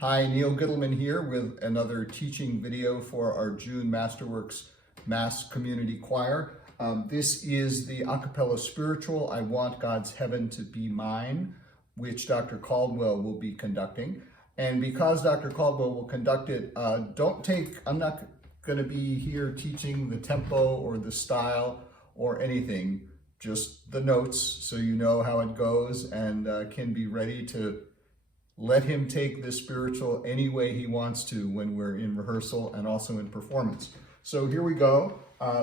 Hi, Neil Gittleman here with another teaching video for our June Masterworks Mass Community Choir. This is the a cappella spiritual, I Want God's Heaven to Be Mine, which Dr. Caldwell will be conducting. And because Dr. Caldwell will conduct it, I'm not going to be here teaching the tempo or the style or anything, just the notes so you know how it goes and can be ready to let him take this spiritual any way he wants to when we're in rehearsal and also in performance. So here we go.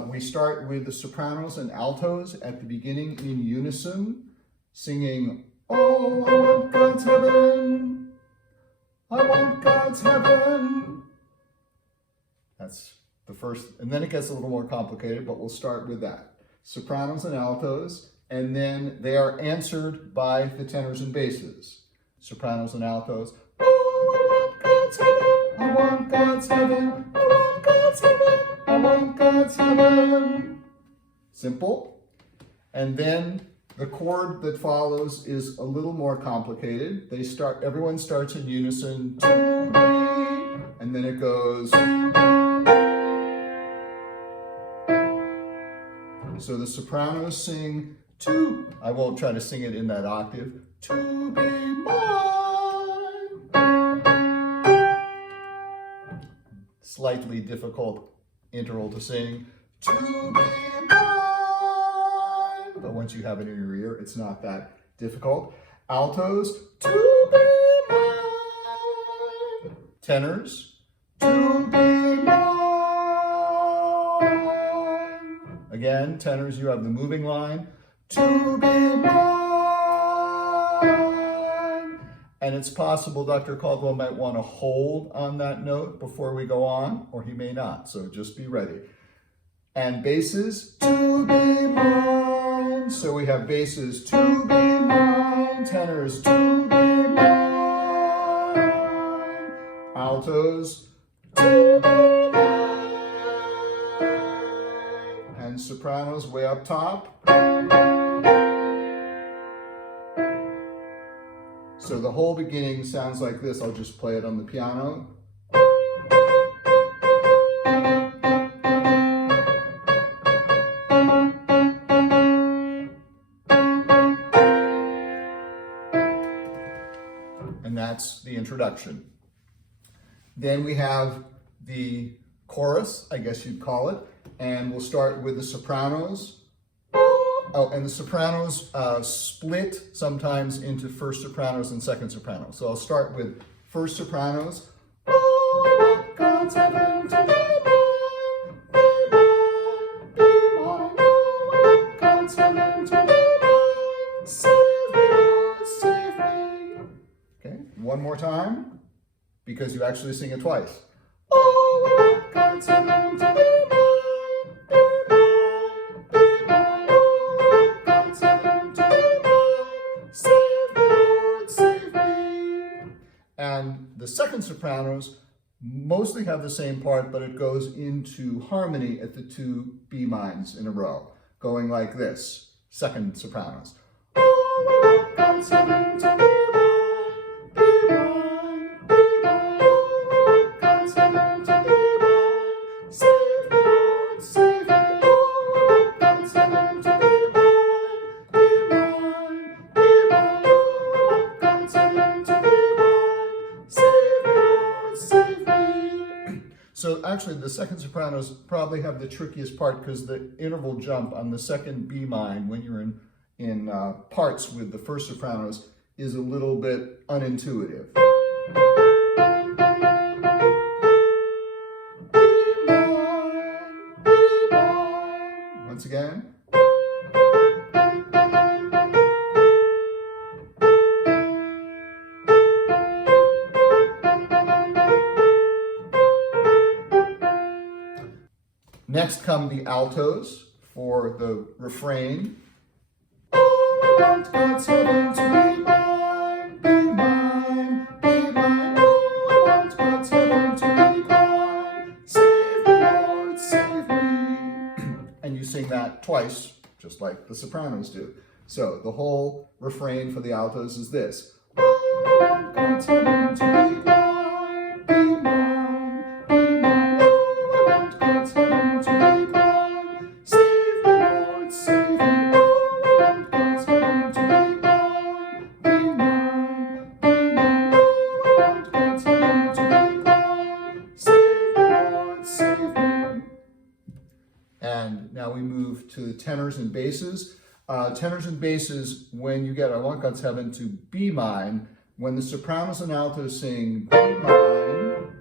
We start with the sopranos and altos at the beginning in unison, singing, "Oh, I want God's heaven, I want God's heaven." That's the first, and then it gets a little more complicated, but we'll start with that. Sopranos and altos, and then they are answered by the tenors and basses. Sopranos and altos. Oh, I want God's heaven, I want God's heaven, I want God's heaven, I want God's heaven. Simple. And then the chord that follows is a little more complicated. Everyone starts in unison, and then it goes. So the sopranos sing to, I won't try to sing it in that octave, to be mine. Slightly difficult interval to sing, to be mine. But once you have it in your ear, it's not that difficult. Altos, to be mine. Tenors, to be mine. Again, tenors, you have the moving line, to be mine. And it's possible Dr. Caldwell might want to hold on that note before we go on, or he may not, so just be ready. And basses, to be mine. So we have basses, to be mine, tenors, to be mine, altos, to be mine, and sopranos way up top. So the whole beginning sounds like this. I'll just play it on the piano. And that's the introduction. Then we have the chorus, I guess you'd call it, and we'll start with the sopranos. Oh, and the sopranos split sometimes into first sopranos and second sopranos. So I'll start with first sopranos. Oh, God's heaven to be mine, be mine, be mine. Oh, God's heaven to be mine, save me, Lord, save me. Okay, one more time, because you actually sing it twice. Oh, God's heaven to be mine. And the second sopranos mostly have the same part, but it goes into harmony at the two B mines in a row, going like this. Second sopranos. Oh, God's heaven to be mine, be mine, be mine. Oh, God's heaven to be mine, save me, Lord, save me. Oh, God's heaven to be mine, be mine, be mine. Oh, God's heaven to be mine, save me, Lord, save me. So actually the second sopranos probably have the trickiest part because the interval jump on the second B mine when you're in parts with the first sopranos is a little bit unintuitive. B mine, B mine. Once again. Next come the altos for the refrain. Oh, I want God's heaven to be mine, be mine, be mine. Oh, I want God's heaven to be mine, save me, Lord, save me. And you sing that twice, just like the sopranos do. So the whole refrain for the altos is this. Oh, I want God's heaven to be mine. move to the tenors and basses. Tenors and basses, when you get I Want God's Heaven to B mine, when the sopranos and altos sing B mine,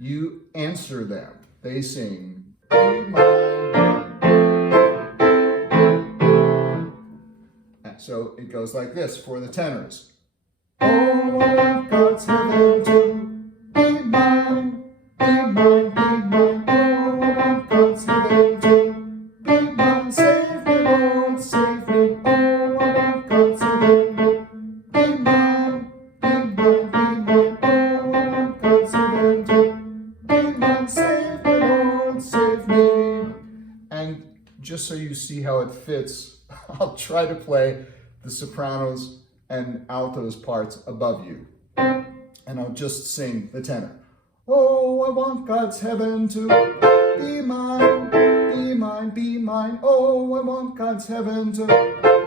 you answer them. They sing B mine. So it goes like this for the tenors. Oh, I want God's heaven to be mine, be mine, be mine. Oh, I want God's heaven to be mine. Save me, Lord, save me. Oh, I want God's heaven to be mine, be mine, be mine. Oh, I want God's heaven to be mine. Save me, Lord, save me. And just so you see how it fits, I'll try to play the sopranos and altos parts above you. And I'll just sing the tenor. Oh, I want God's heaven to be mine, be mine, be mine. Oh, I want God's heaven to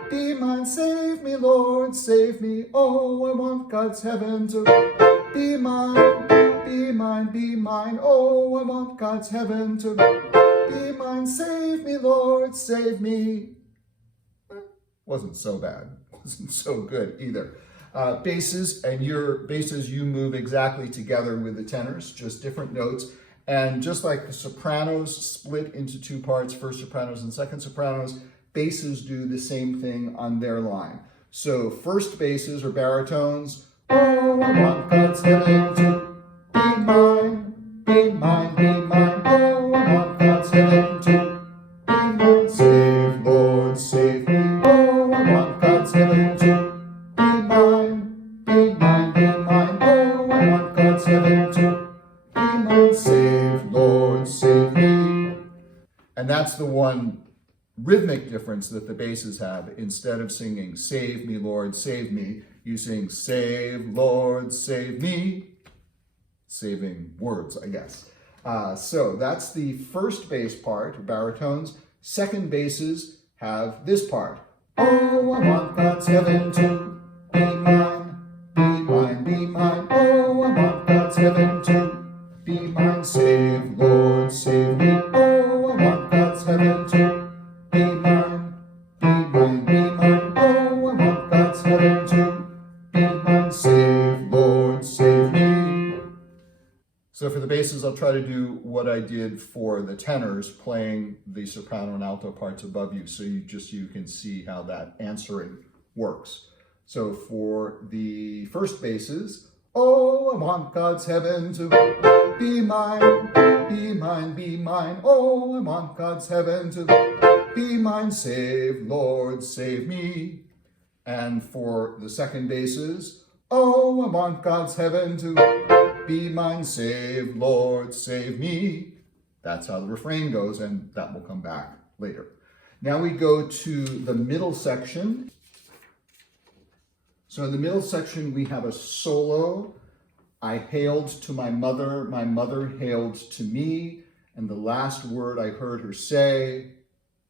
be mine. Save me, Lord, save me. Oh, I want God's heaven to be mine, be mine, be mine. Oh, I want God's heaven to be mine. Save me, Lord, save me. Wasn't so bad. Wasn't so good either. Basses, and your basses, you move exactly together with the tenors, just different notes. And just like the sopranos split into two parts, first sopranos and second sopranos, basses do the same thing on their line. So first basses or baritones, oh, I want God's heaven to be mine, be mine, be mine. Oh, I want God's heaven to be mine. Save, Lord, save me. Oh, I want God's heaven to be mine, be mine, be mine. Oh, I want God's heaven to be mine. Save, Lord, save me. And that's the one rhythmic difference that the basses have. Instead of singing, save me, Lord, save me, you sing, save, Lord, save me. Saving words, I guess. So that's the first bass part, baritones. Second basses have this part. Oh, I want God's heaven to be mine, be mine, be mine. Oh, I want God's heaven to be mine. Save, Lord, save me. Oh, I want God's heaven to be mine, be mine, be mine. Oh, I want God's heaven to be mine. Save, Lord, save me. So for the basses, I'll try to do what I did for the tenors, playing the soprano and alto parts above you, so you can see how that answering works. So for the first basses, oh, I want God's heaven to be mine, be mine, be mine. Oh, I want God's heaven to be mine. Save, Lord, save me. And for the second basses, oh, I want God's heaven to be mine. Save, Lord, save me. That's how the refrain goes, and that will come back later. Now we go to the middle section. So in the middle section, we have a solo. I hailed to my mother hailed to me, and the last word I heard her say,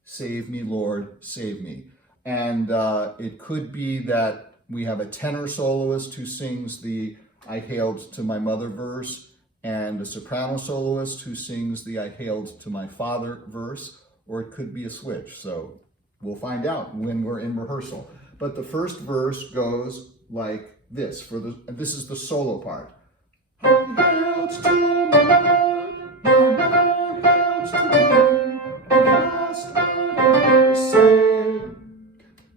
save me, Lord, save me. And it could be that we have a tenor soloist who sings the I hailed to my mother verse, and a soprano soloist who sings the I hailed to my father verse, or it could be a switch. So we'll find out when we're in rehearsal. But the first verse goes like this. This is the solo part. I hailed to my mother hailed to me, and the last word I heard say,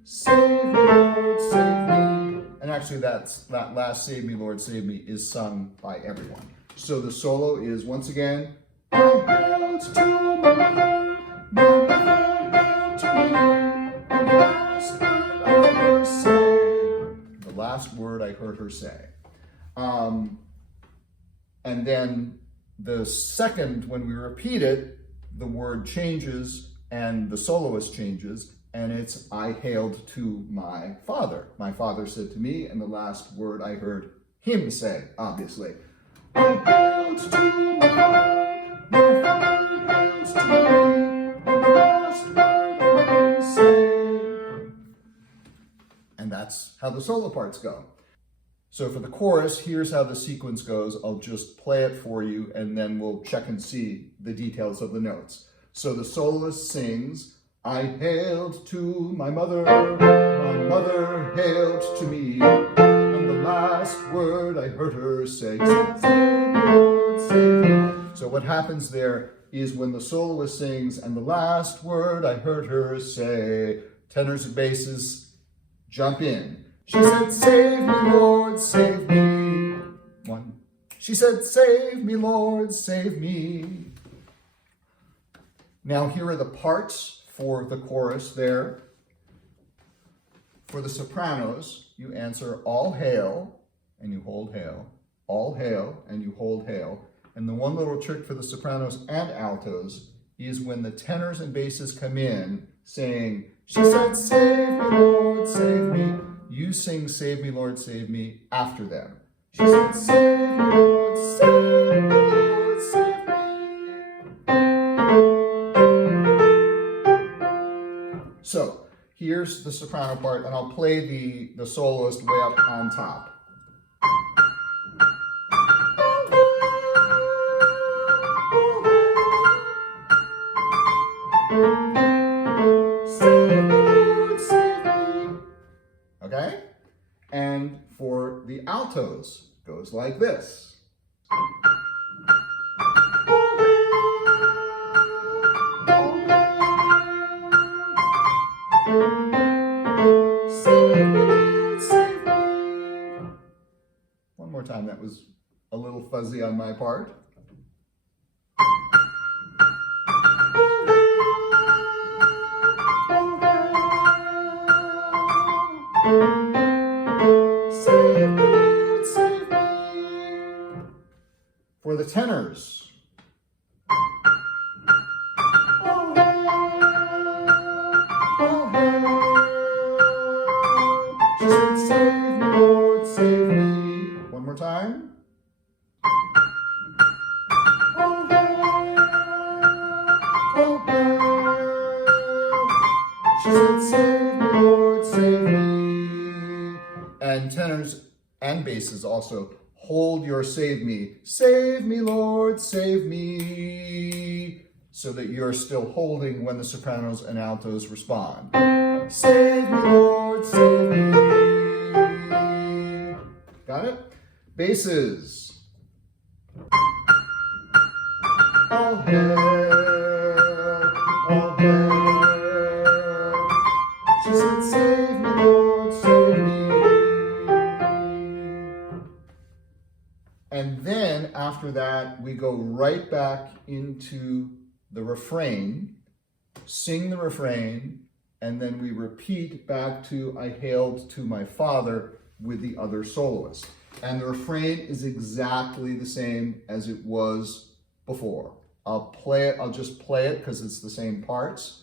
save me, Lord, save me. And actually that last save me, Lord, save me is sung by everyone. So the solo is, once again, I hailed to my mother hailed to me, and the last word I heard her say. The last word I heard her say. And then the second, when we repeat it, the word changes and the soloist changes, and it's I hailed to my father. My father said to me, and the last word I heard him say, obviously. I hailed to my father hailed to me, and the last word I heard say. And that's how the solo parts go. So for the chorus, here's how the sequence goes. I'll just play it for you, and then we'll check and see the details of the notes. So the soloist sings, I hailed to my mother hailed to me, and the last word I heard her say, save me, Lord, save me. So what happens there is when the soloist sings, and the last word I heard her say, tenors and basses jump in. She said, save me, Lord, save me. One. She said, save me, Lord, save me. Now here are the parts for the chorus there. For the sopranos, you answer all hail, and you hold hail. All hail, and you hold hail. And the one little trick for the sopranos and altos is when the tenors and basses come in saying, she said, save me, Lord, save me. You sing, save me, Lord, save me after them. She said, save me, Lord, save me, Lord, save me. So here's the soprano part, and I'll play the soloist way up on top. Okay? And for the altos, goes like this. One more time, that was a little fuzzy on my part. For the tenors, she said, save me, Lord, save me. One more time. She said, save me, Lord, save me. And tenors and basses also hold your save me, Lord, save me, so that you're still holding when the sopranos and altos respond. Save me, Lord, save me. Got it? Basses. All hail, all hail. She said, save me, Lord, save me. And then after that, we go right back into the refrain, sing the refrain, and then we repeat back to I hailed to my father with the other soloist. And the refrain is exactly the same as it was before. I'll just play it because it's the same parts.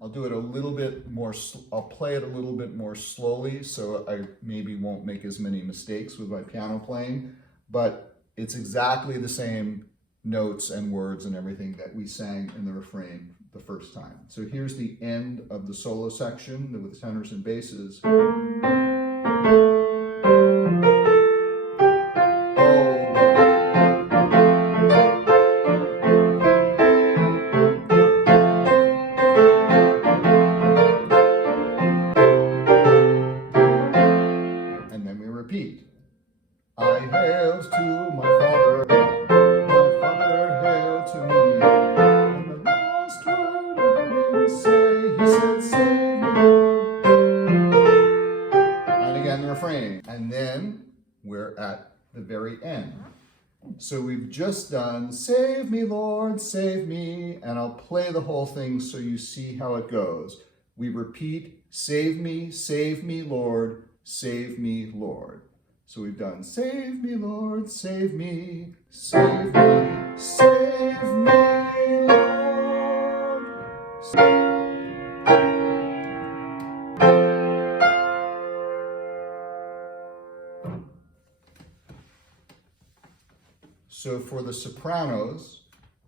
I'll do it a little bit more, I'll play it a little bit more slowly so I maybe won't make as many mistakes with my piano playing, but it's exactly the same notes and words and everything that we sang in the refrain the first time. So here's the end of the solo section with the tenors and basses. And then we repeat. I hailed to my father hailed to me, and the last word I heard him say, he said, save me, Lord. And again the refrain, and then we're at the very end. So we've just done, save me, Lord, save me, and I'll play the whole thing so you see how it goes. We repeat, save me, Lord, save me, Lord. So we've done, save me, Lord, save me, save me, save me, Lord. So for the sopranos,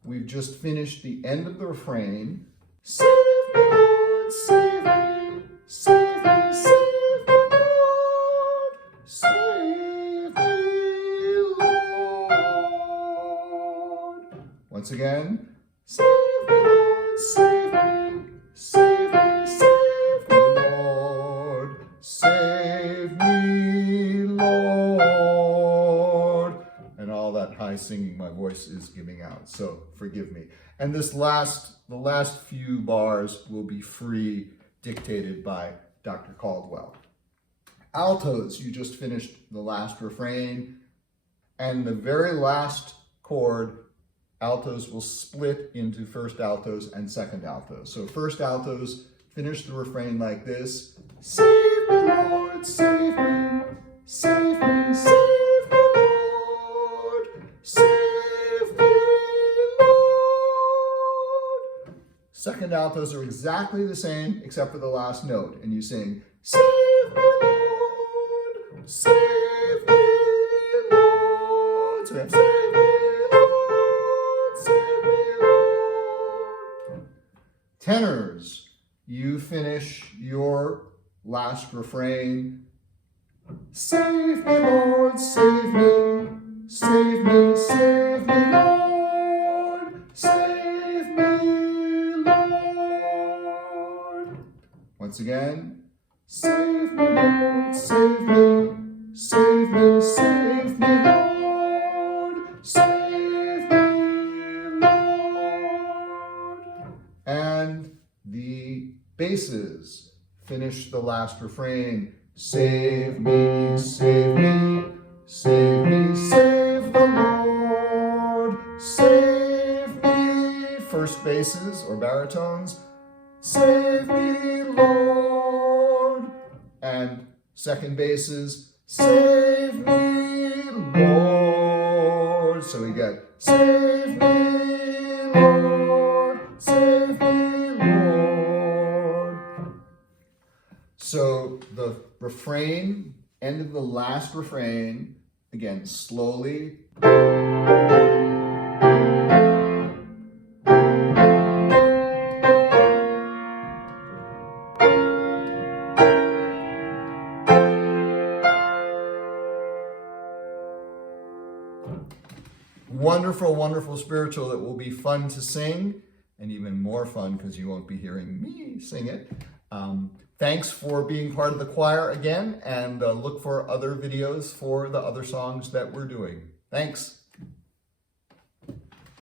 we've just finished the end of the refrain. Save me, Lord, save me, save me, save me, Lord, save me, Lord. Once again, save me, Lord, my singing, my voice is giving out, so forgive me. And the last few bars will be free, dictated by Dr. Caldwell. Altos, you just finished the last refrain, and the very last chord, altos will split into first altos and second altos. So first altos finish the refrain like this. Save me, Lord, save me, save me, save me, Lord, save me, Lord. Second altos are exactly the same except for the last note, and you sing, save me, Lord, save me, Lord. So we have save me, Lord, save me, Lord. Tenors, you finish your last refrain. Save me, Lord, save me, save me, save me, Lord, save me, Lord. Once again, save me, Lord, save me, save me, save me, Lord, save me, Lord. And the basses finish the last refrain. Save me, save me, save me, save the Lord, save me. First basses or baritones, save me, Lord. And second basses, save me, Lord. So we get save me, Lord, save me, Lord. So the refrain, end of the last refrain, again, slowly. Wonderful, wonderful spiritual that will be fun to sing, and even more fun because you won't be hearing me sing it. Thanks for being part of the choir again, and look for other videos for the other songs that we're doing. Thanks.